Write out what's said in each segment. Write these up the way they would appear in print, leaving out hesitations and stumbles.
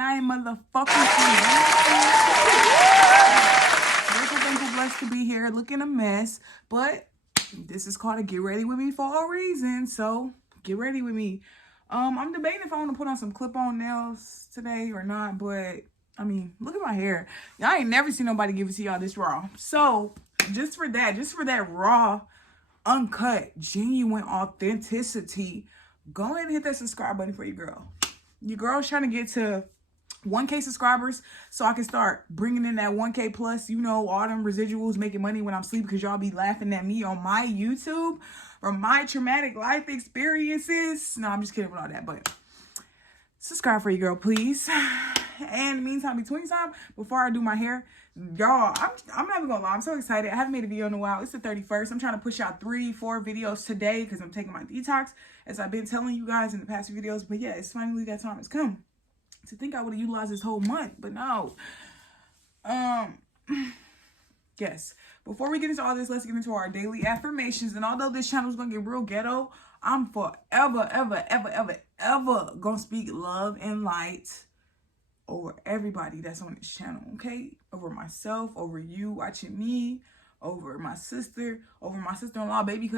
tonight, motherfucker. Grateful, thankful, blessed to be here, looking a mess. But this is called a Get Ready With Me for a reason. So get ready with me. I'm debating if I want to put on some clip-on nails today or not. But I mean, look at my hair. Y'all ain't never seen nobody give it to y'all this raw. So just for that raw, uncut, genuine authenticity, go ahead and hit that subscribe button for your girl. Your girl's trying to get to 1K subscribers so I can start bringing in that 1K plus, you know, all them residuals, making money when I'm asleep, because y'all be laughing at me on my YouTube from my traumatic life experiences. No, I'm just kidding with all that, but subscribe for your girl, please. And in the meantime, between time, before I do my hair, y'all, I'm not even gonna lie, I'm so excited. I haven't made a video in a while. It's the 31st. I'm trying to push out 3-4 videos today because I'm taking my detox, as I've been telling you guys in the past few videos. But yeah, it's finally that time has come. To think I would have utilized this whole month, but no. Yes. Before we get into all this, let's get into our daily affirmations. And although this channel is gonna get real ghetto, I'm forever, ever gonna speak love and light over everybody that's on this channel, okay? Over myself, over you watching me, over my sister, over my sister-in-law, baby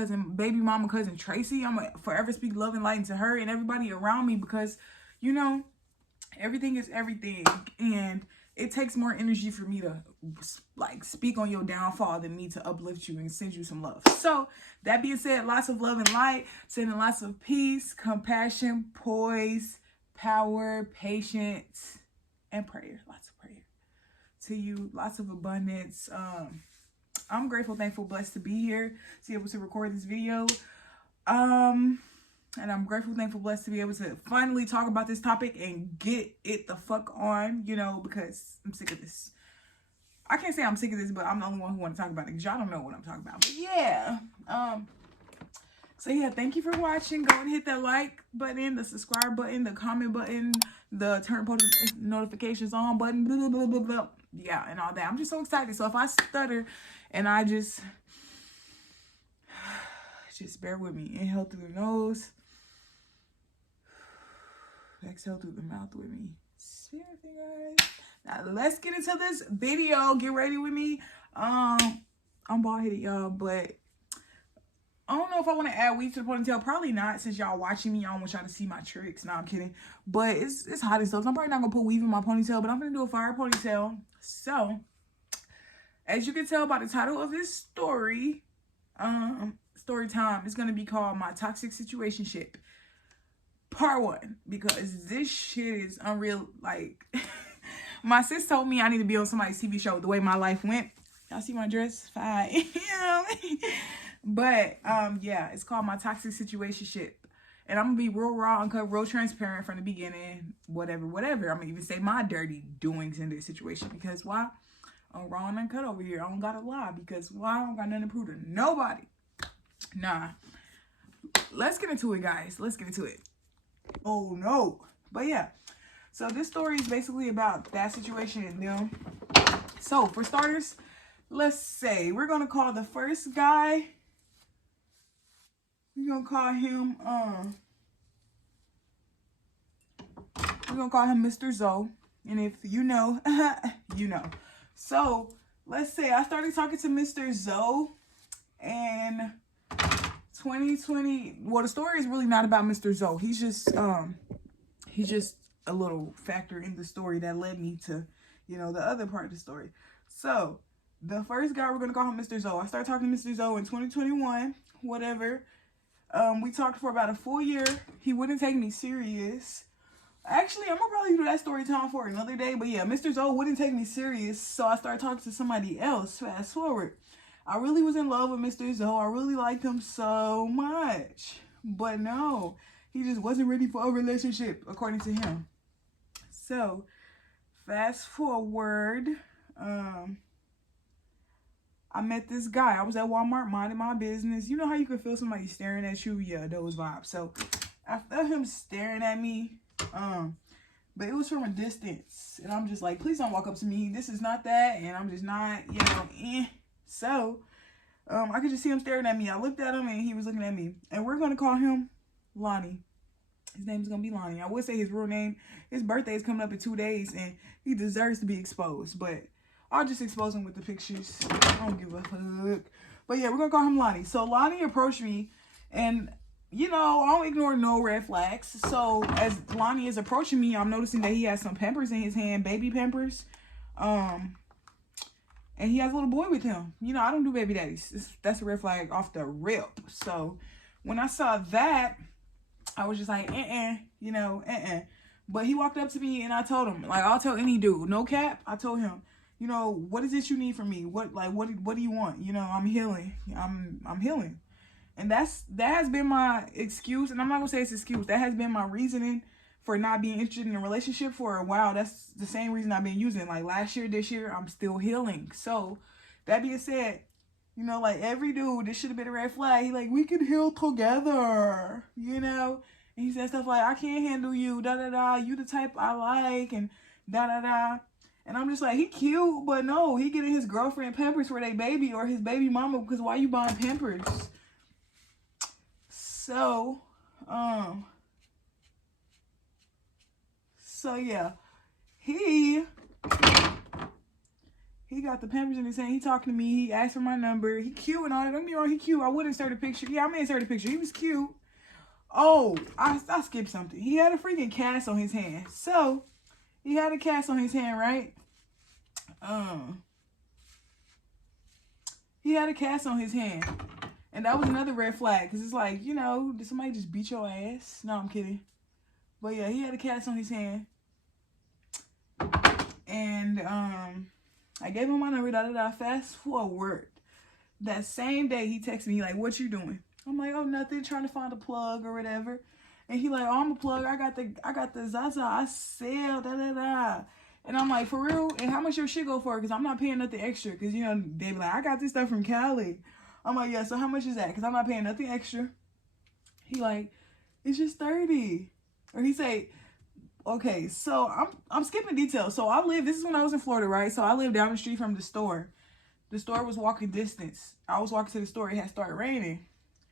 mama cousin Tracy. I'm gonna forever speak love and light into her and everybody around me, because, you know, everything is everything, and it takes more energy for me to like speak on your downfall than me to uplift you and send you some love. So that being said, lots of love and light, sending lots of peace, compassion, poise, power, patience, and prayer. Lots of prayer to you. Lots of abundance. I'm grateful, thankful, blessed to be here, to be able to record this video. And I'm grateful, thankful, blessed to be able to finally talk about this topic and get it the fuck on, you know, because I'm sick of this. I can't say I'm sick of this, but I'm the only one who want to talk about it, because y'all don't know what I'm talking about. But yeah. So yeah, thank you for watching. Go and hit that like button, the subscribe button, the comment button, the turn post notifications on button, blah, blah, blah, blah. Yeah, and all that. I'm just so excited. So if I stutter and I just bear with me. Inhale through the nose. Exhale through the mouth with me. Guys. Now let's get into this video. Get ready with me. I'm bald-headed, y'all, but I don't know if I want to add weave to the ponytail. Probably not, since y'all watching me. I don't want y'all to see my tricks. No, I'm kidding. But it's hot and stuff, so I'm probably not gonna put weave in my ponytail, but I'm gonna do a fire ponytail. So as you can tell by the title of this story, story time is gonna be called My Toxic Situationship Part 1, because this shit is unreal. Like, my sis told me I need to be on somebody's TV show the way my life went. Y'all see my dress? Fine. But yeah, it's called My Toxic Situationship, and I'm gonna be real raw, uncut, real transparent from the beginning. Whatever. I'm gonna even say my dirty doings in this situation, because why? I'm raw and uncut over here. I don't gotta lie, because why? I don't got nothing to prove to nobody. Nah. Let's get into it, guys. Let's get into it. Oh no. But yeah, so this story is basically about that situation and them. So for starters, let's say we're gonna call the first guy, we're gonna call him Mr. Zoe. And if you know, you know. So let's say I started talking to Mr. Zoe and 2020. Well, the story is really not about Mr. Zoe. He's just a little factor in the story that led me to, you know, the other part of the story. So the first guy, we're gonna call him Mr. Zoe. I started talking to Mr. Zoe in 2021, whatever. We talked for about a full year. He wouldn't take me serious. Actually, I'm gonna probably do that story time for another day. But yeah, Mr. Zoe wouldn't take me serious, so I started talking to somebody else. Fast forward, I really was in love with Mr. Zoe. I really liked him so much. But no, he just wasn't ready for a relationship, according to him. So, fast forward, I met this guy. I was at Walmart minding my business. You know how you can feel somebody staring at you? Yeah, those vibes. So, I felt him staring at me, but it was from a distance. And I'm just like, please don't walk up to me. This is not that. And I'm just not, you know, So, I could just see him staring at me. I looked at him and he was looking at me. And we're going to call him Lonnie. His name is gonna be Lonnie. I would say his real name. His birthday is coming up in 2 days, and he deserves to be exposed. But I'll just expose him with the pictures. I don't give a fuck. But yeah, we're gonna call him Lonnie. So Lonnie approached me, and you know, I don't ignore no red flags. So as Lonnie is approaching me, I'm noticing that he has some Pampers in his hand, baby Pampers. And he has a little boy with him. You know, I don't do baby daddies. That's a red flag off the rip. So when I saw that, I was just like, you know, But he walked up to me and I told him, like, I'll tell any dude, no cap. I told him, you know, what is it you need from me? What do you want? You know, I'm healing. I'm healing. And that has been my excuse. And I'm not gonna say it's excuse. That has been my reasoning for not being interested in a relationship for a while. That's the same reason I've been using. Like last year, this year, I'm still healing. So that being said, you know, like every dude, this should have been a red flag. He like, we can heal together, you know? And he said stuff like, I can't handle you, da-da-da, you the type I like, and da-da-da. And I'm just like, he cute, but no, he getting his girlfriend Pampers for their baby or his baby mama, because why you buying Pampers? So yeah, he got the Pampers in his hand. He talking to me. He asked for my number. He cute and all that. Don't get me wrong, he cute. I would insert a picture. Yeah, I may insert a picture. He was cute. Oh, I skipped something. He had a freaking cast on his hand. So, he had a cast on his hand, right? He had a cast on his hand. And that was another red flag. Because it's like, you know, did somebody just beat your ass? No, I'm kidding. But yeah, he had a cast on his hand. And, I gave him my number, da-da-da. Fast forward. That same day, he texted me, like, what you doing? I'm like, oh, nothing, trying to find a plug or whatever. And he like, oh, I'm a plug. I got the Zaza. I sell, da-da-da. And I'm like, for real? And how much your shit go for? Because I'm not paying nothing extra. Because, you know, they be like, I got this stuff from Cali. I'm like, yeah, so how much is that? Because I'm not paying nothing extra. He like, it's just 30. Or he say, okay, so I'm skipping details. So this is when I was in Florida, right? So I lived down the street from the store. The store was walking distance. I was walking to the store. It had started raining.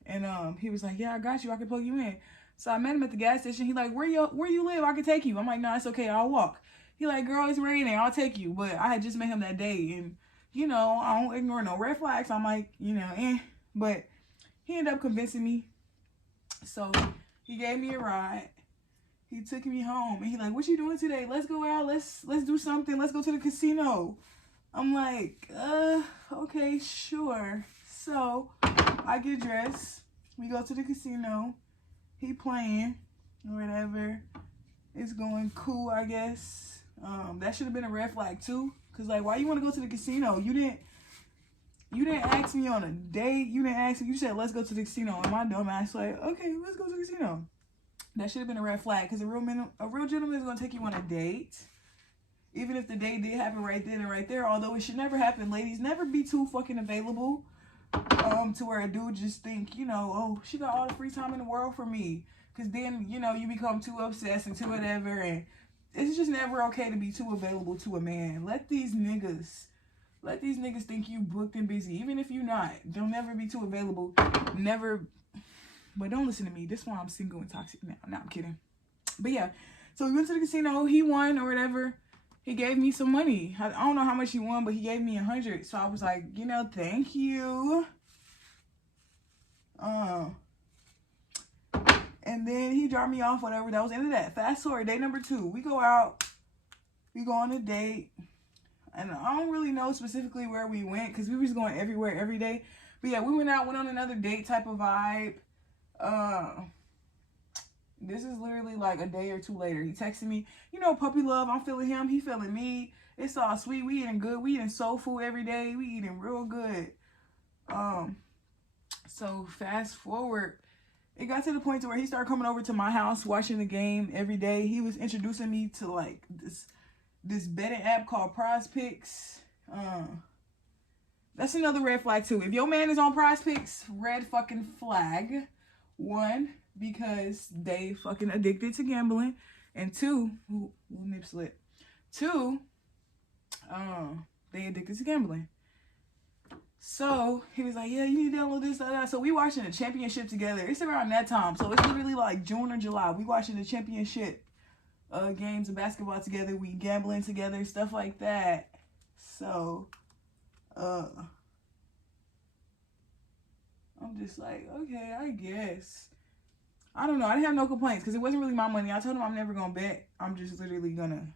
And he was like, yeah, I got you. I can plug you in. So I met him at the gas station. He like, where you live? I can take you. I'm like, no, it's okay. I'll walk. He like, girl, it's raining. I'll take you. But I had just met him that day. And, you know, I don't ignore no red flags. I'm like, you know, But he ended up convincing me. So he gave me a ride. He took me home. And he like, what you doing today? Let's go out. Let's do something. Let's go to the casino. I'm like, okay, sure. So I get dressed. We go to the casino. He playing or whatever. It's going cool, I guess. That should have been a red flag too. Cause like, why you want to go to the casino? You didn't ask me on a date. You didn't ask me. You said let's go to the casino. And my dumb ass like, okay, let's go to the casino. That should have been a red flag. Cause a real gentleman is gonna take you on a date. Even if the date did happen right then and right there. Although it should never happen. Ladies, never be too fucking available. To where a dude just think, you know, oh, she got all the free time in the world for me. Because then, you know, you become too obsessed and too whatever. And it's just never okay to be too available to a man. Let these niggas think you booked and busy. Even if you're not. Don't never be too available. Never. But don't listen to me. This is why I'm single and toxic now. No, I'm kidding. But yeah. So we went to the casino. He won or whatever. He gave me some money. I don't know how much he won, but he gave me 100. So I was like, you know, thank you. And then he dropped me off, whatever. That was the end of that. Fast forward, day number 2. We go out. We go on a date. And I don't really know specifically where we went because we were just going everywhere every day. But yeah, we went out, went on another date type of vibe. This is literally like a day or 2 later. He texted me, you know, puppy love. I'm feeling him. He feeling me. It's all sweet. We eating good. We eating soul food every day. We eating real good. So fast forward, it got to the point to where he started coming over to my house, watching the game every day. He was introducing me to like this betting app called Prize Picks. That's another red flag too. If your man is on Prize Picks, red fucking flag. 1, because they fucking addicted to gambling. And 2, nip slit. 2, they addicted to gambling. So he was like, yeah, you need to download this, that. So we watching the championship together. It's around that time. So it's literally like June or July. We watching the championship games of basketball together. We gambling together, stuff like that. So I'm just like, okay, I guess. I don't know. I didn't have no complaints because it wasn't really my money. I told him I'm never gonna bet. I'm just literally gonna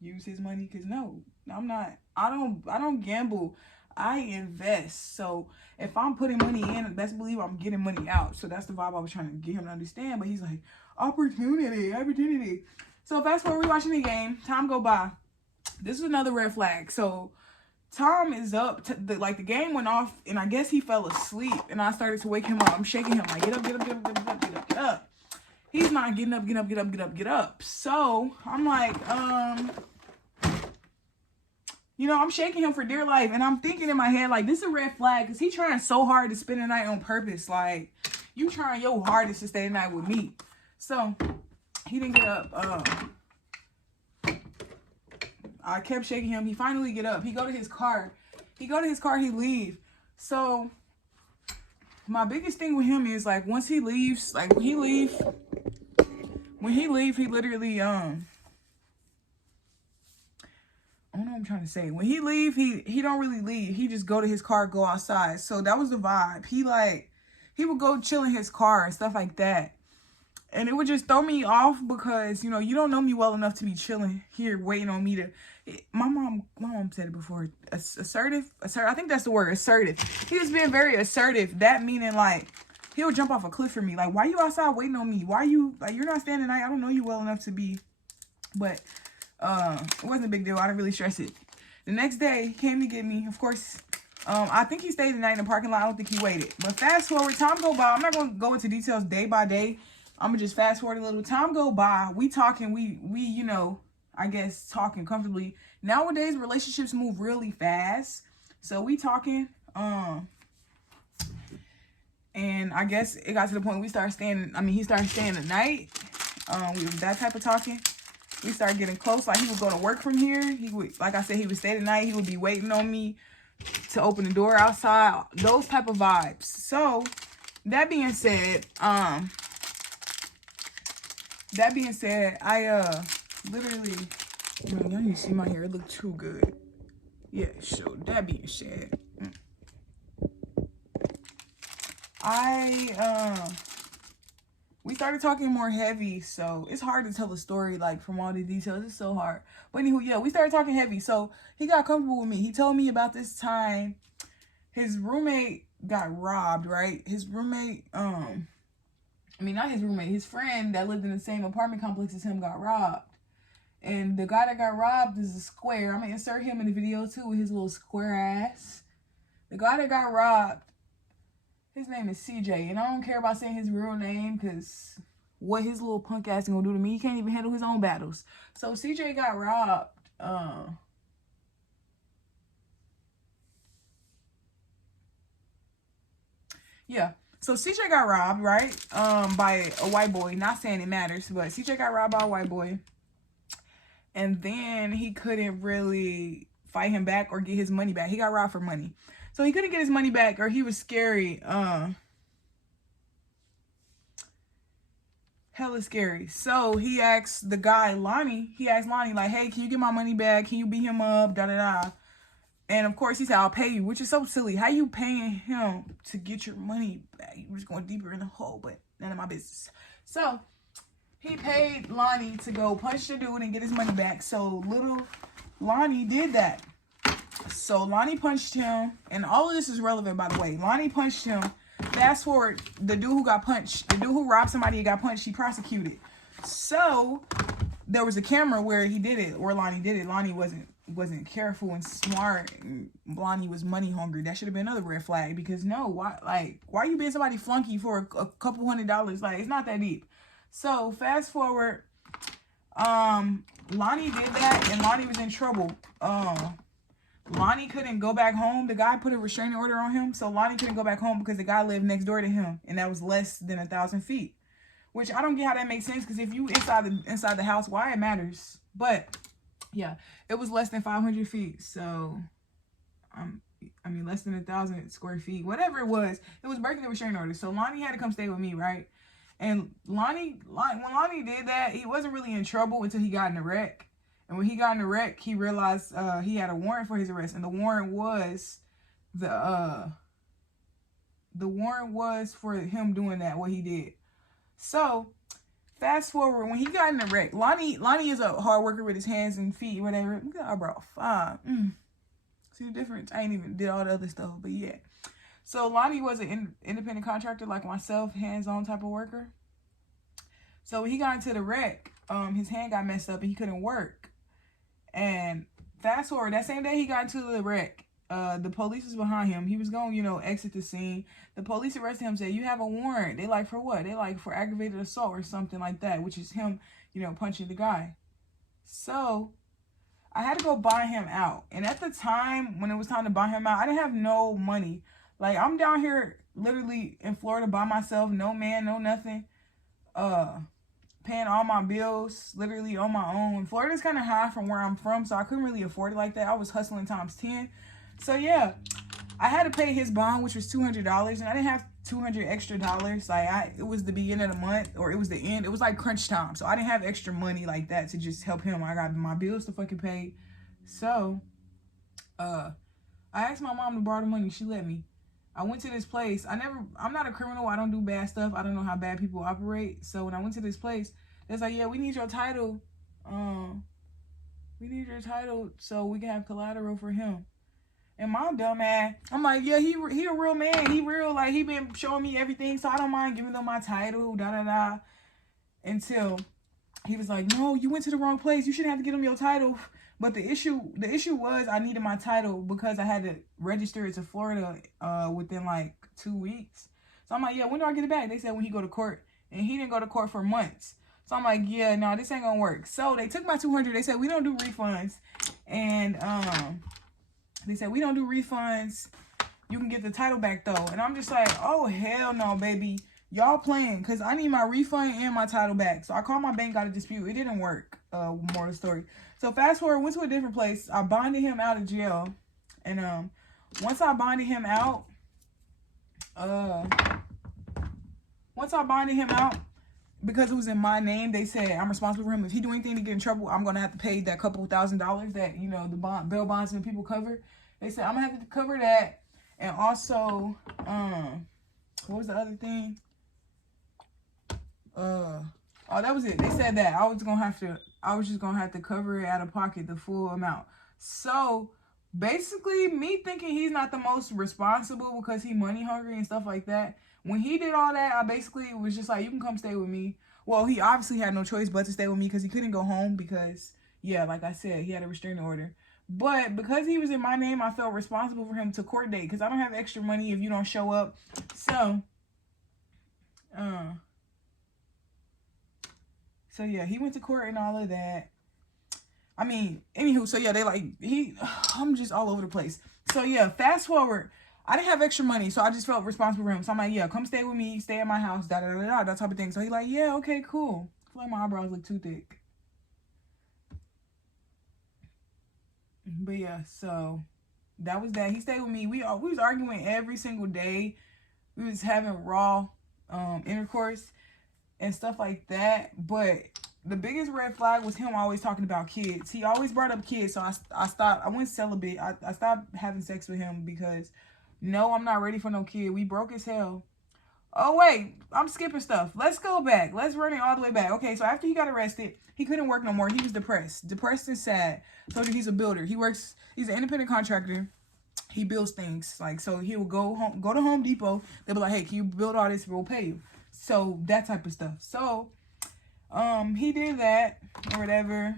use his money because no, I'm not. I don't gamble. I invest. So if I'm putting money in, best believe I'm getting money out. So that's the vibe I was trying to get him to understand. But he's like, opportunity. So fast forward, we watching the game. Time go by. This is another red flag. So Tom is up. The game went off, and I guess he fell asleep. And I started to wake him up. I'm shaking him like, get up, get up, get up, get up, get up, get up. He's not getting up, get up, get up, get up, get up. So I'm like, you know, I'm shaking him for dear life. And I'm thinking in my head, like, this is a red flag. Because he trying so hard to spend the night on purpose. Like, you trying your hardest to stay the night with me. So, he didn't get up. I kept shaking him. He finally get up. He go to his car. He leave. So, my biggest thing with him is, like, once he leaves, like, when he leave, he literally, I don't know what I'm trying to say. When he leave, he don't really leave. He just go to his car, go outside. So that was the vibe. He would go chill in his car and stuff like that. And it would just throw me off because, you know, you don't know me well enough to be chilling here waiting on me to. My mom said it before. Assertive. I think that's the word, assertive. He was being very assertive. That meaning, like, he would jump off a cliff for me. Like, why you outside waiting on me? Why you, like, you're not staying the night? I don't know you well enough to be. But it wasn't a big deal. I didn't really stress it. The next day, he came to get me. Of course, I think he stayed the night in the parking lot. I don't think he waited. But fast forward, time go by. I'm not going to go into details day by day. I'm going to just fast forward a little. Time go by. We talking. We you know, I guess talking comfortably. Nowadays, relationships move really fast. So we talking. And I guess it got to the point we started staying. I mean, he started staying at night. We were that type of talking. We started getting close. Like, he would go to work from here. He would, like I said, he would stay the night. He would be waiting on me to open the door outside. Those type of vibes. So, that being said, I literally, y'all need to see my hair. It look too good. Yeah, so that being said, we started talking more heavy, so it's hard to tell a story, like, from all the details. It's so hard. But anywho, yeah, we started talking heavy, so he got comfortable with me. He told me about this time his roommate got robbed, right? His roommate, I mean, not his roommate, his friend that lived in the same apartment complex as him got robbed. And the guy that got robbed is a square. I'm going to insert him in the video, too, with his little square ass. The guy that got robbed, his name is CJ, and I don't care about saying his real name because what his little punk ass gonna do to me, he can't even handle his own battles. So CJ got robbed. Yeah. So CJ got robbed, right? By a white boy. Not saying it matters, but CJ got robbed by a white boy. And then he couldn't really fight him back or get his money back. He got robbed for money. So he couldn't get his money back, or he was scary. Hella scary. So he asked the guy, Lonnie, like, hey, can you get my money back? Can you beat him up? Da-da-da. And of course he said, I'll pay you, which is so silly. How you paying him to get your money back? You're just going deeper in the hole, but none of my business. So he paid Lonnie to go punch the dude and get his money back. So little Lonnie did that. So Lonnie punched him, and all of this is relevant, by the way. Lonnie punched him. Fast forward, the dude who got punched, the dude who robbed somebody and got punched, he prosecuted. So there was a camera where he did it, where Lonnie did it. Lonnie wasn't careful and smart, and Lonnie was money hungry. That should have been another red flag, because no, why are you being somebody flunky for a couple $100? Like, it's not that deep. So fast forward, Lonnie did that, and Lonnie was in trouble. Lonnie couldn't go back home. The guy put a restraining order on him, so Lonnie couldn't go back home because the guy lived next door to him, and that was less than 1,000 feet. Which I don't get how that makes sense, because if you inside the house, why it matters? But yeah, it was less than 500 feet. So less than 1,000 square feet, whatever it was breaking the restraining order. So Lonnie had to come stay with me, right? And when Lonnie did that, he wasn't really in trouble until he got in a wreck. And when he got in a wreck, he realized he had a warrant for his arrest, and the warrant was for him doing that, what he did. So fast forward, when he got in the wreck, Lonnie is a hard worker with his hands and feet, whatever. Look at eyebrow 5. See the difference? I ain't even did all the other stuff, but yeah. So Lonnie was an independent contractor like myself, hands-on type of worker. So when he got into the wreck, his hand got messed up and he couldn't work. And fast forward, that same day he got into the wreck, the police was behind him. He was going, exit the scene. The police arrested him, said, "You have a warrant." They like, for what? They like for aggravated assault or something like that, which is him, punching the guy. So I had to go buy him out. And at the time, when it was time to buy him out, I didn't have no money. Like, I'm down here literally in Florida by myself, no man, no nothing. Paying all my bills literally on my own. Florida's kind of high from where I'm from, so I couldn't really afford it like that. I was hustling times 10. So yeah, I had to pay his bond, which was $200, and I didn't have $200 extra. Like, it was the beginning of the month, or it was the end. It was like crunch time, so I didn't have extra money like that to just help him. I got my bills to fucking pay. So I asked my mom to borrow the money. She let me. I went to this place. I'm not a criminal. I don't do bad stuff. I don't know how bad people operate. So when I went to this place, it's like, "Yeah, we need your title. We need your title so we can have collateral for him." And my dumb ass, I'm like, "Yeah, he a real man. He real. Like, he been showing me everything, so I don't mind giving them my title, da-da-da." Until he was like, "No, you went to the wrong place. You shouldn't have to give them your title." But the issue was I needed my title because I had to register it to Florida within like 2 weeks. So I'm like, "Yeah, when do I get it back?" They said when he go to court. And he didn't go to court for months. So I'm like, "Yeah, no, this ain't gonna work." So they took my $200. They said, "We don't do refunds." And they said, "We don't do refunds. You can get the title back though." And I'm just like, "Oh, hell no, baby. Y'all playing, because I need my refund and my title back." So I called my bank, got a dispute. It didn't work. More of the story. So fast forward, went to a different place. I bonded him out of jail. And once I bonded him out, because it was in my name, they said I'm responsible for him. If he do anything to get in trouble, I'm gonna have to pay that couple $1,000s that the bail bonds and people cover. They said I'm gonna have to cover that, and also what was the other thing? Oh, that was it. They said that I was just gonna have to cover it out of pocket, the full amount. So basically, me thinking he's not the most responsible because he money hungry and stuff like that. When he did all that, I basically was just like, "You can come stay with me." Well, he obviously had no choice but to stay with me because he couldn't go home because, yeah, like I said, he had a restraining order. But because he was in my name, I felt responsible for him to court date because I don't have extra money if you don't show up. So yeah, he went to court and all of that. Anywho, so yeah, I'm just all over the place. So yeah, fast forward. I didn't have extra money, so I just felt responsible for him. So I'm like, "Yeah, come stay with me, stay at my house, da-da-da-da," that type of thing. So he like, "Yeah, okay, cool." I feel like my eyebrows look too thick. But yeah, so that was that. He stayed with me. We was arguing every single day. We was having raw intercourse and stuff like that. But the biggest red flag was him always talking about kids. He always brought up kids. So I stopped. I went celibate. I stopped having sex with him because, no, I'm not ready for no kid. We broke as hell. Oh, wait. I'm skipping stuff. Let's go back. Let's run it all the way back. Okay, so after he got arrested, he couldn't work no more. He was depressed. Depressed and sad. Told you he's a builder. He's an independent contractor. He builds things. Like, so he will go to Home Depot. They'll be like, "Hey, can you build all this? We'll pay you." So that type of stuff. So he did that or whatever.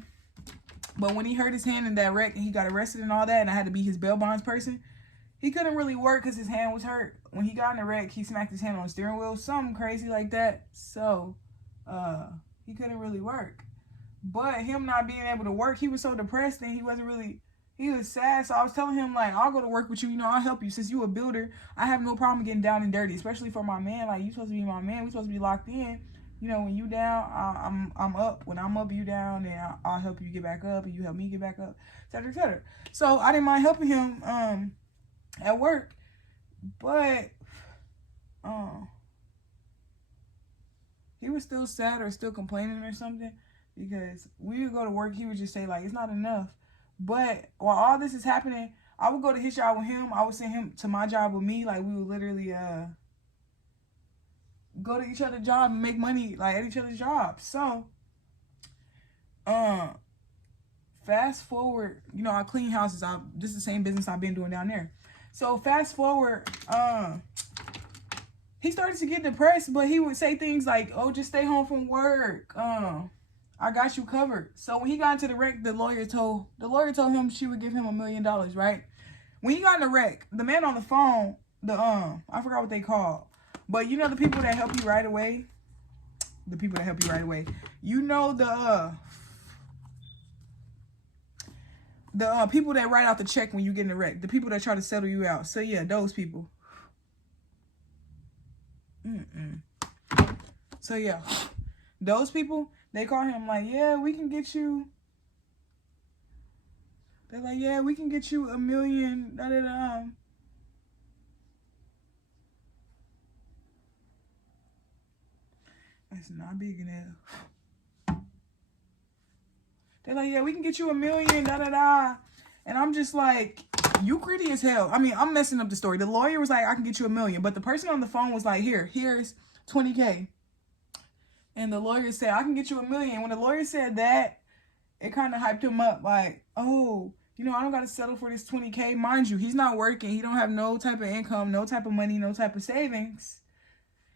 But when he hurt his hand in that wreck and he got arrested and all that, and I had to be his bail bonds person, he couldn't really work because his hand was hurt. When he got in the wreck, he smacked his hand on the steering wheel, something crazy like that. So he couldn't really work. But him not being able to work, he was so depressed and he was sad. So I was telling him, like, "I'll go to work with you. I'll help you. Since you a builder, I have no problem getting down and dirty, especially for my man. Like, you supposed to be my man. We supposed to be locked in. When you down, I'm up. When I'm up, you down, and I'll help you get back up, and you help me get back up, etc., etc." So I didn't mind helping him at work. But he was still sad or still complaining or something, because we would go to work, he would just say like, it's not enough. But while all this is happening, I would go to his job with him, I would send him to my job with me. Like, we would literally go to each other's job and make money like at each other's jobs. So fast forward, you know, I clean houses. This is the same business I've been doing down there. So fast forward, he started to get depressed, but he would say things like, oh, just stay home from work. I got you covered. So when he got into the wreck, the lawyer told him she would give him $1 million, right? When he got in the wreck, the man on the phone, I forgot what they called, but you know the people that help you right away? The people that help you right away. You know the people that write out the check when you get in the wreck. The people that try to settle you out. So yeah, those people. So yeah, those people, they call him like, yeah, we can get you. They're like, yeah, we can get you $1 million. That's not big enough. They're like, yeah, we can get you $1 million. And I'm just like, you greedy as hell. I mean, I'm messing up the story. The lawyer was like, I can get you $1 million. But the person on the phone was like, here's 20K. And the lawyer said, I can get you $1 million. When the lawyer said that, it kind of hyped him up. Like, oh, you know, I don't got to settle for this 20K. Mind you, he's not working. He don't have no type of income, no type of money, no type of savings.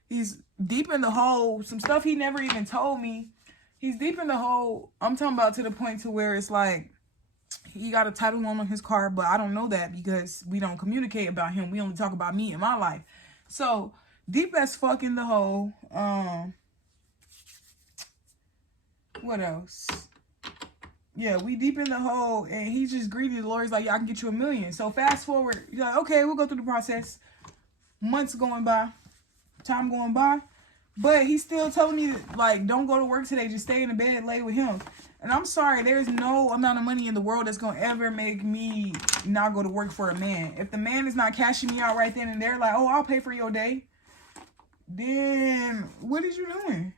He's deep in the hole. Some stuff he never even told me. He's deep in the hole. I'm talking about to the point to where it's like, he got a title loan on his car, but I don't know that because we don't communicate about him. We only talk about me and my life. So deep as fuck in the hole. What else? Yeah, we deep in the hole, and he's just greedy. The lawyer's like, yeah, I can get you $1 million. So fast forward, you're like, okay, we'll go through the process. Months going by, time going by, but he's still telling me like, don't go to work today. Just stay in the bed, lay with him. And I'm sorry, there's no amount of money in the world that's gonna ever make me not go to work for a man. If the man is not cashing me out right then and there, like, oh, I'll pay for your day, then what is you doing?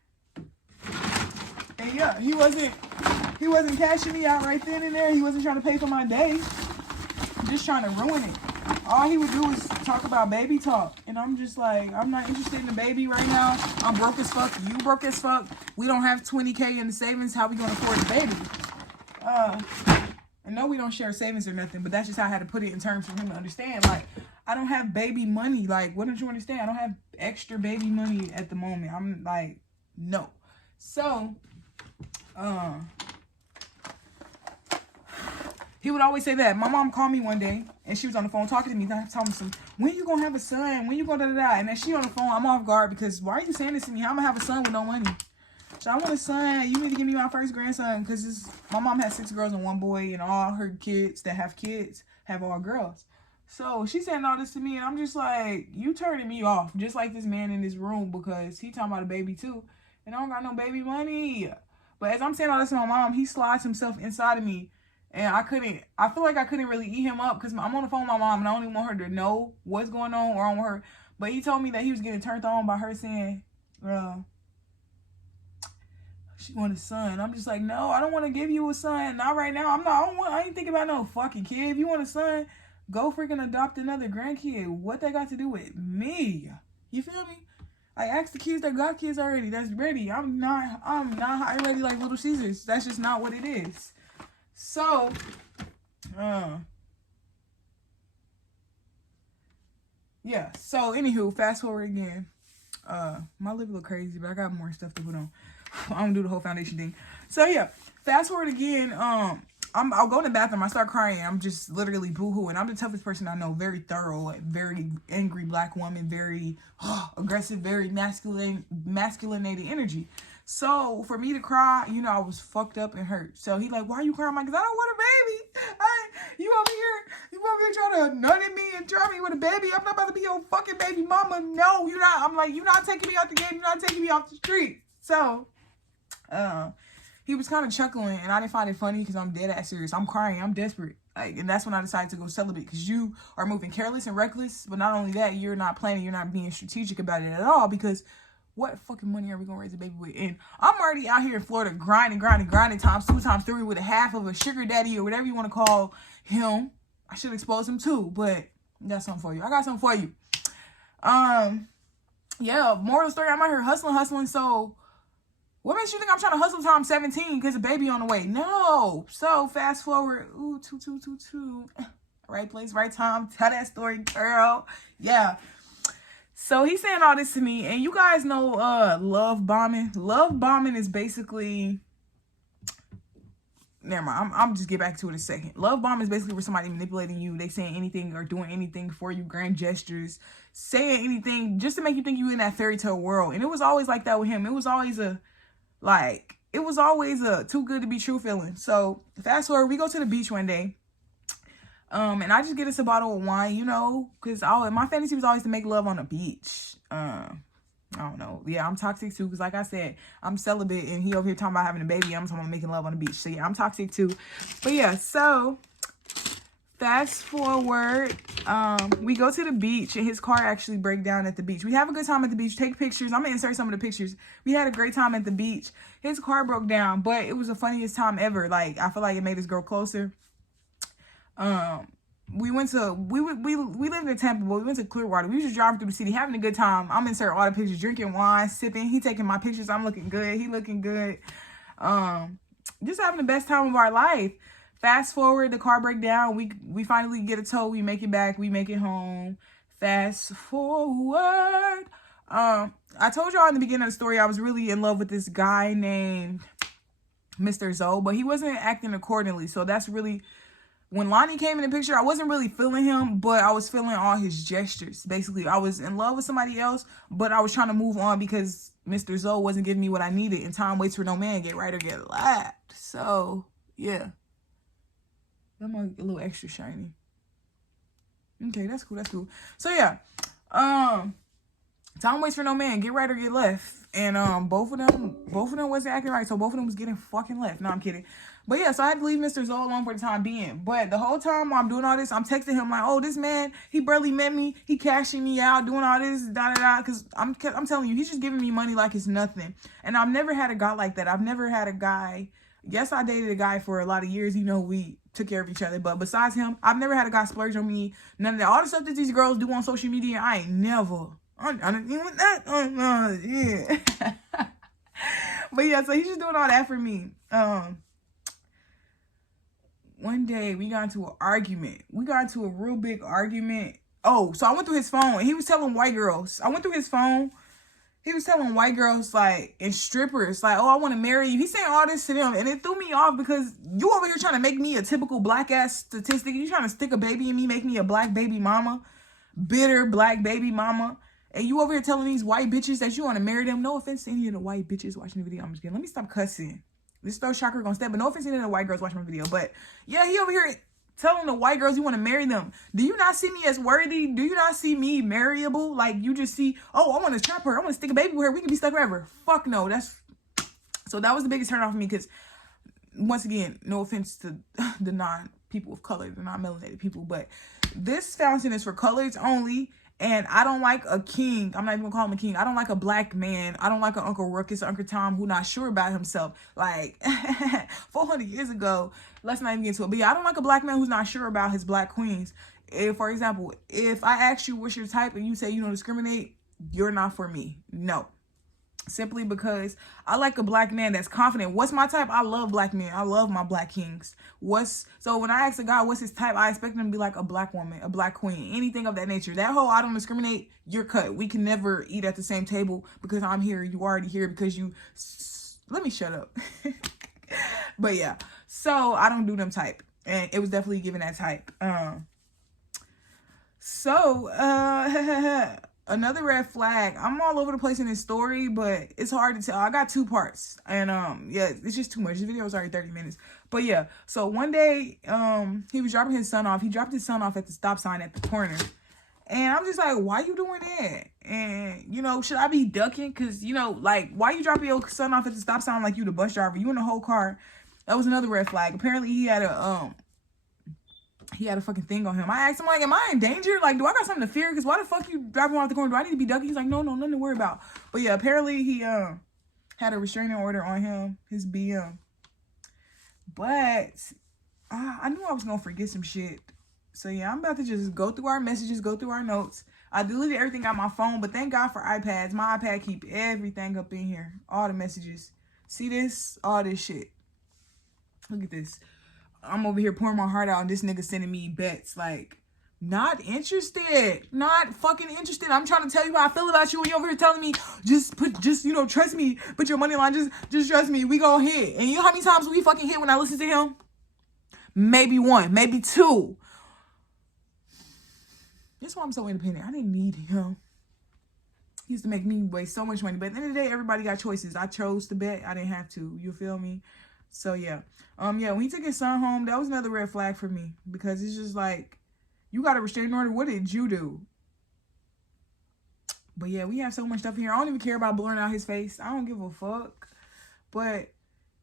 And yeah, he wasn't cashing me out right then and there. He wasn't trying to pay for my day. Just trying to ruin it. All he would do is talk about baby talk. And I'm just like, I'm not interested in the baby right now. I'm broke as fuck. You broke as fuck. We don't have 20K in the savings. How we gonna afford the baby? I know we don't share savings or nothing, but that's just how I had to put it in terms for him to understand. Like, I don't have baby money. Like, what don't you understand? I don't have extra baby money at the moment. I'm like, no. So, he would always say that. My mom called me one day, and she was on the phone talking to me, telling me some, when you gonna have a son? When you gonna da-da-da? And then she on the phone, I'm off guard because why are you saying this to me? How am I gonna have a son with no money? So I want a son. You need to give me my first grandson, because my mom has 6 girls and 1 boy, and all her kids that have kids have all girls. So she's saying all this to me, and I'm just like, you turning me off, just like this man in this room, because he talking about a baby too, and I don't got no baby money. But as I'm saying all this to my mom, he slides himself inside of me. And I feel like I couldn't really eat him up because I'm on the phone with my mom and I don't even want her to know what's going on or I want her. But he told me that he was getting turned on by her saying, she want a son. I'm just like, no, I don't want to give you a son. Not right now. I ain't thinking about no fucking kid. If you want a son, go freaking adopt another grandkid. What that got to do with me? You feel me? I asked the kids that got kids already. That's ready. I'm not ready like Little Caesars. That's just not what it is. So, yeah. So, anywho, fast forward again. My lip look crazy, but I got more stuff to put on. I don't do the whole foundation thing. So, yeah. Fast forward again. I'll go in the bathroom. I start crying. I'm just literally boo-hooing. I'm the toughest person I know. Very thorough, very angry black woman, very aggressive, very masculinated energy. So for me to cry, you know, I was fucked up and hurt. So he like, why are you crying? I'm like, 'cause I don't want a baby. You over here trying to nut at me and try me with a baby. I'm not about to be your fucking baby mama. No, you're not. I'm like, you're not taking me out the game. You're not taking me off the street. So, he was kind of chuckling, and I didn't find it funny because I'm dead ass serious. I'm crying. I'm desperate. Like, and that's when I decided to go celibate, because you are moving careless and reckless. But not only that, you're not planning. You're not being strategic about it at all, because what fucking money are we gonna raise a baby with? And I'm already out here in Florida grinding times 2 times 3 with a half of a sugar daddy or whatever you want to call him. I should expose him too, but that's something for you. I got something for you. Yeah, moral of the story, I'm out here hustling. So what makes you think I'm trying to hustle till I'm 17 because a baby on the way? No. So fast forward, ooh, two. Right place, right time. Tell that story, girl. Yeah. So he's saying all this to me, and you guys know love bombing. Love bombing is basically, never mind, I'm just get back to it in a second. Love bombing is basically where somebody manipulating you. They saying anything or doing anything for you, grand gestures, saying anything just to make you think you in that fairy tale world. And it was always like that with him. It was always a too good to be true feeling. So fast forward, we go to the beach one day. And I just get us a bottle of wine, you know, because my fantasy was always to make love on the beach. I don't know. Yeah, I'm toxic too, because like I said, I'm celibate, and he over here talking about having a baby. I'm talking about making love on the beach. So yeah, I'm toxic too. But yeah, so fast forward, we go to the beach, and his car actually break down at the beach. We have a good time at the beach. Take pictures. I'm gonna insert some of the pictures. We had a great time at the beach. His car broke down, but it was the funniest time ever. Like, I feel like it made us grow closer. We lived in Tampa, but we went to Clearwater. We was just driving through the city, having a good time. I'm inserting all the pictures, drinking wine, sipping. He taking my pictures. I'm looking good. He looking good. Just having the best time of our life. Fast forward, the car break down. We finally get a tow. We make it back. We make it home. Fast forward. I told y'all in the beginning of the story, I was really in love with this guy named Mr. Zoe, but he wasn't acting accordingly. So that's really, when Lonnie came in the picture, I wasn't really feeling him, but I was feeling all his gestures. Basically, I was in love with somebody else, but I was trying to move on because Mr. Zoe wasn't giving me what I needed. And time waits for no man. Get right or get left. So, yeah. I'm a little extra shiny. Okay, that's cool. That's cool. So, yeah. Time waits for no man. Get right or get left. And both of them wasn't acting right. So, both of them was getting fucking left. No, I'm kidding. But yeah, so I had to leave Mr. Zoe alone for the time being. But the whole time while I'm doing all this, I'm texting him like, oh, this man, he barely met me. He cashing me out, doing all this, da-da-da. Because I'm telling you, he's just giving me money like it's nothing. And I've never had a guy like that. I've never had a guy. Yes, I dated a guy for a lot of years. You know, we took care of each other. But besides him, I've never had a guy splurge on me. None of that. All the stuff that these girls do on social media, I ain't never. I don't even that. Yeah. But yeah, so he's just doing all that for me. One day we got into an argument. We got into a real big argument. Oh, so I went through his phone, and he was telling white girls. I went through his phone. He was telling white girls, like, and strippers, like, oh, I want to marry you. He's saying all this to them, and it threw me off because you over here trying to make me a typical black-ass statistic. You trying to stick a baby in me, make me a black baby mama, bitter black baby mama, and you over here telling these white bitches that you want to marry them. No offense to any of the white bitches watching the video. I'm just kidding. Let me stop cussing. This throw shocker gonna step, but no offense to any of the white girls watching my video. But yeah, he over here telling the white girls you want to marry them. Do you not see me as worthy? Do you not see me marryable? Like, you just see, oh, I want to trap her. I want to stick a baby with her. We can be stuck forever. Fuck no. So that was the biggest turn off for me, because once again, no offense to the non-people of color, the non-melanated people, but this fountain is for colors only. And I don't like a king. I'm not even gonna call him a king. I don't like a black man. I don't like an Uncle Ruckus, Uncle Tom, who not sure about himself. Like 400 years ago, let's not even get into it. But yeah, I don't like a black man who's not sure about his black queens. If, for example, if I ask you what's your type and you say you don't discriminate, you're not for me. No. Simply because I like a black man that's confident. What's my type? I love black men. I love my black kings. So when I ask a guy what's his type, I expect him to be like a black woman, a black queen, anything of that nature. That whole I don't discriminate, you're cut. We can never eat at the same table because I'm here. You already here because you... Let me shut up. But yeah, so I don't do them type. And it was definitely given that type. Another red flag. I'm all over the place in this story, but it's hard to tell. I got 2 parts. And yeah, it's just too much. This video is already 30 minutes. But yeah, so one day he was dropping his son off. He dropped his son off at the stop sign at the corner. And I'm just like, why you doing that? And, you know, should I be ducking? Because, you know, like, why you dropping your son off at the stop sign like you the bus driver? You in the whole car. That was another red flag. Apparently, he had a fucking thing on him. I asked him, like, am I in danger? Like, do I got something to fear? Because why the fuck you driving off the corner? Do I need to be ducking? He's like, no, nothing to worry about. But yeah, apparently he had a restraining order on him, his BM. But I knew I was going to forget some shit. So yeah, I'm about to just go through our messages, go through our notes. I deleted everything on my phone, but thank God for iPads. My iPad keep everything up in here. All the messages. See this? All this shit. Look at this. I'm over here pouring my heart out and this nigga sending me bets. Like, not interested. Not fucking interested. I'm trying to tell you how I feel about you and you over here telling me, you know, trust me. Put your money line. Just trust me. We gonna hit. And you know how many times we fucking hit when I listen to him? Maybe one. Maybe two. That's why I'm so independent. I didn't need him. He used to make me waste so much money. But at the end of the day, everybody got choices. I chose to bet. I didn't have to. You feel me? So, yeah. Yeah, when he took his son home, that was another red flag for me. Because it's just like, you got a restraining order. What did you do? But, yeah, we have so much stuff here. I don't even care about blurring out his face. I don't give a fuck. But,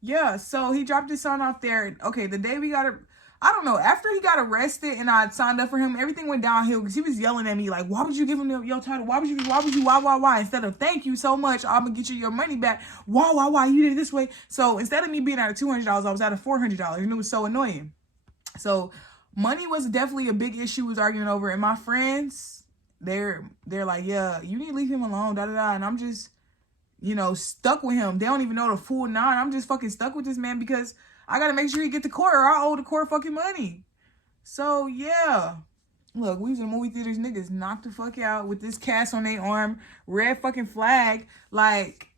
yeah, so he dropped his son off there. Okay, the day we got it. I don't know. After he got arrested and I signed up for him, everything went downhill because he was yelling at me like, why would you give him your title? Why? Instead of thank you so much, I'm going to get you your money back. Why? You did it this way. So instead of me being at $200, I was at $400 and it was so annoying. So money was definitely a big issue we was arguing over. And my friends, they're like, yeah, you need to leave him alone, da-da-da. And I'm just, you know, stuck with him. They don't even know the full nine. I'm just fucking stuck with this man because I gotta make sure he get the court or I owe the court fucking money. So, yeah. Look, we was in the movie theaters. Niggas knocked the fuck out with this cast on their arm. Red fucking flag. Like,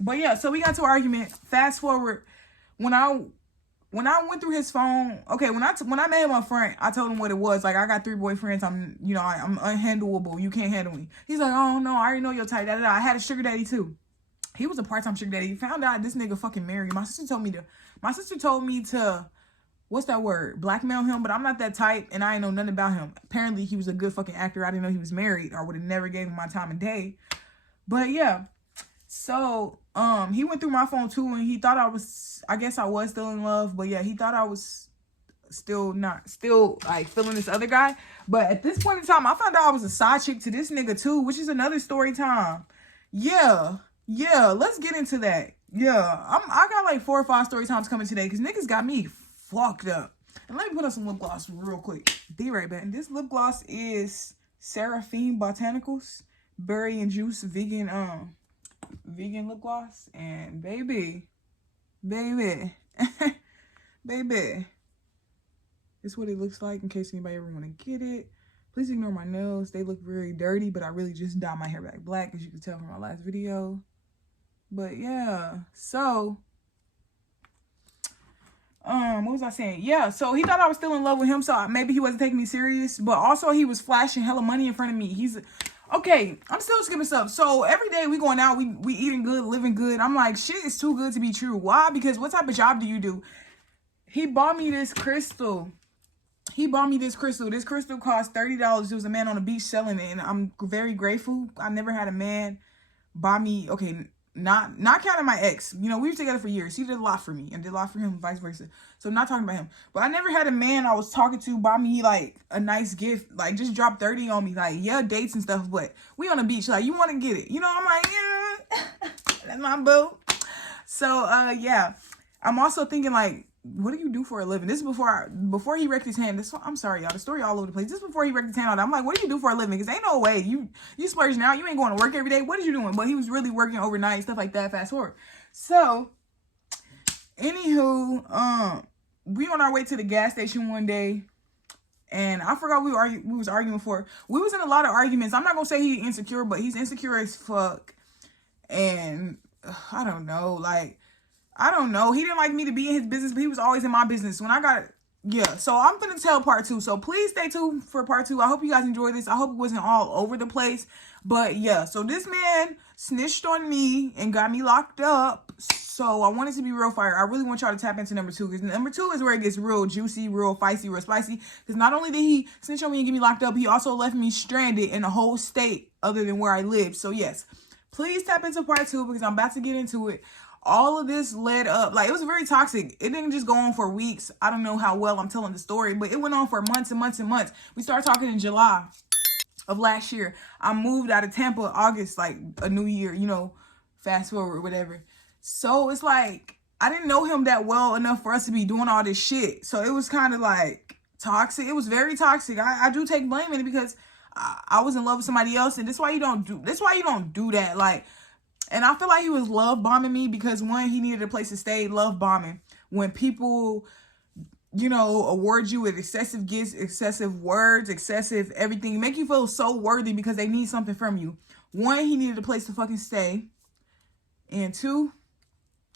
but yeah, so we got to an argument. Fast forward. When I went through his phone, okay, when I met him up front, I told him what it was. Like, I got 3 boyfriends. I'm unhandleable. You can't handle me. He's like, oh, no, I already know your type. Da, da, da. I had a sugar daddy, too. He was a part-time sugar daddy. He found out this nigga fucking married. My sister told me to, what's that word? Blackmail him, but I'm not that type, and I ain't know nothing about him. Apparently, he was a good fucking actor. I didn't know he was married. I would have never gave him my time of day. But, yeah. So, he went through my phone, too, and he thought I guess I was still in love, but, yeah, he thought I was still, like, feeling this other guy. But at this point in time, I found out I was a side chick to this nigga, too, which is another story time. Yeah, let's get into that. Yeah, I got like 4 or 5 story times coming today because niggas got me fucked up. And let me put on some lip gloss real quick. Be right back. This lip gloss is 𝒉𝓕 Botanicals berry and juice vegan lip gloss. And baby, this is what it looks like in case anybody ever want to get it. Please ignore my nails. They look very dirty, but I really just dyed my hair back black, as you can tell from my last video. But yeah, so, what was I saying? Yeah, so he thought I was still in love with him, so maybe he wasn't taking me serious, but also he was flashing hella money in front of me. Okay, I'm still skipping stuff. So every day we going out, we eating good, living good. I'm like, shit is too good to be true. Why? Because what type of job do you do? He bought me this crystal. This crystal cost $30. There was a man on the beach selling it, and I'm very grateful. I never had a man buy me, okay, not counting my ex. You know, we were together for years. He did a lot for me and did a lot for him, vice versa. So I'm not talking about him. But I never had a man I was talking to buy me, like, a nice gift. Like, just drop 30 on me. Like, yeah, dates and stuff, but we on the beach. Like, you want to get it. You know, I'm like, yeah, that's my boo. So, yeah. I'm also thinking, like, what do you do for a living? This is before he wrecked his hand. I'm sorry, y'all. The story all over the place. This is before he wrecked his hand. I'm like, what do you do for a living? Because ain't no way. You splurging out. You ain't going to work every day. What is you doing? But he was really working overnight, stuff like that. Fast forward. So, anywho, we on our way to the gas station one day. And I forgot we was arguing for. We was in a lot of arguments. I'm not going to say he's insecure, but he's insecure as fuck. And I don't know. Like, I don't know. He didn't like me to be in his business, but he was always in my business. When I got, yeah. So I'm going to tell part 2. So please stay tuned for part 2. I hope you guys enjoyed this. I hope it wasn't all over the place. But yeah, so this man snitched on me and got me locked up. So I want it to be real fire. I really want y'all to tap into number 2, because number 2 is where it gets real juicy, real feisty, real spicy. Because not only did he snitch on me and get me locked up, he also left me stranded in a whole state other than where I lived. So yes, please tap into part 2, because I'm about to get into it. All of this led up, like, it was very toxic. It didn't just go on for weeks. I don't know how well I'm telling the story, but it went on for months and months and months. We started talking in July of last year. I moved out of Tampa August, like a new year, you know, fast forward, whatever. So it's like, I didn't know him that well enough for us to be doing all this shit. So it was kind of like toxic. It was very toxic. I do take blame in it, because I was in love with somebody else, and that's why you don't do that. Like, and I feel like he was love bombing me, because one, he needed a place to stay. Love bombing, when people, you know, award you with excessive gifts, excessive words, excessive everything, make you feel so worthy because they need something from you. One, he needed a place to fucking stay. And 2,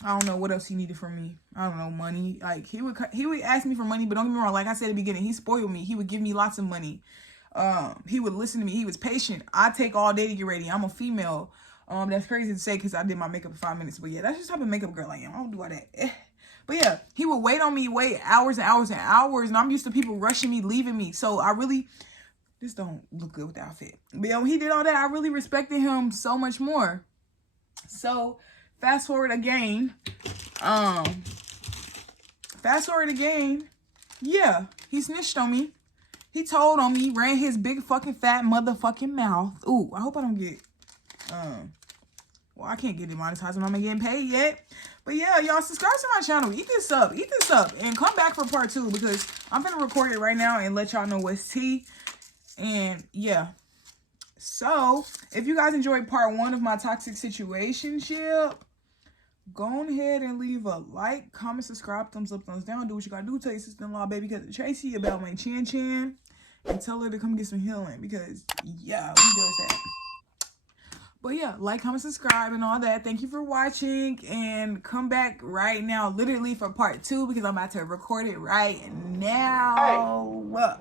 I don't know what else he needed from me. I don't know, money. Like, he would ask me for money, but don't get me wrong, like I said at the beginning, he spoiled me. He would give me lots of money. He would listen to me. He was patient. I take all day to get ready. I'm a female. That's crazy to say, because I did my makeup in 5 minutes. But yeah, that's just the type of makeup girl I am. I don't do all that. But yeah, he would wait on me, wait hours and hours and hours. And I'm used to people rushing me, leaving me. So I really, this don't look good with the outfit. But yeah, when he did all that, I really respected him so much more. So fast forward again. Yeah, he snitched on me. He told on me, ran his big fucking fat motherfucking mouth. Ooh, I hope I don't get, well, I can't get demonetized when I'm not getting paid yet. But yeah, y'all, subscribe to my channel. Eat this up, and come back for part 2, because I'm gonna record it right now and let y'all know what's tea. And yeah, so if you guys enjoyed part 1 of my toxic situationship, go ahead and leave a like, comment, subscribe, thumbs up, thumbs down. Do what you gotta do. Tell your sister-in-law, baby, because Tracy about my chin, and tell her to come get some healing, because yeah, we doing that. But yeah, like, comment, subscribe, and all that. Thank you for watching, and come back right now, literally, for part 2, because I'm about to record it right now. Hey,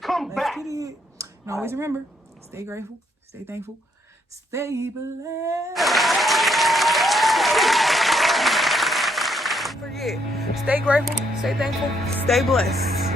come back. Get it. And always remember, stay grateful, stay thankful, stay blessed. Don't forget, stay grateful, stay thankful, stay blessed.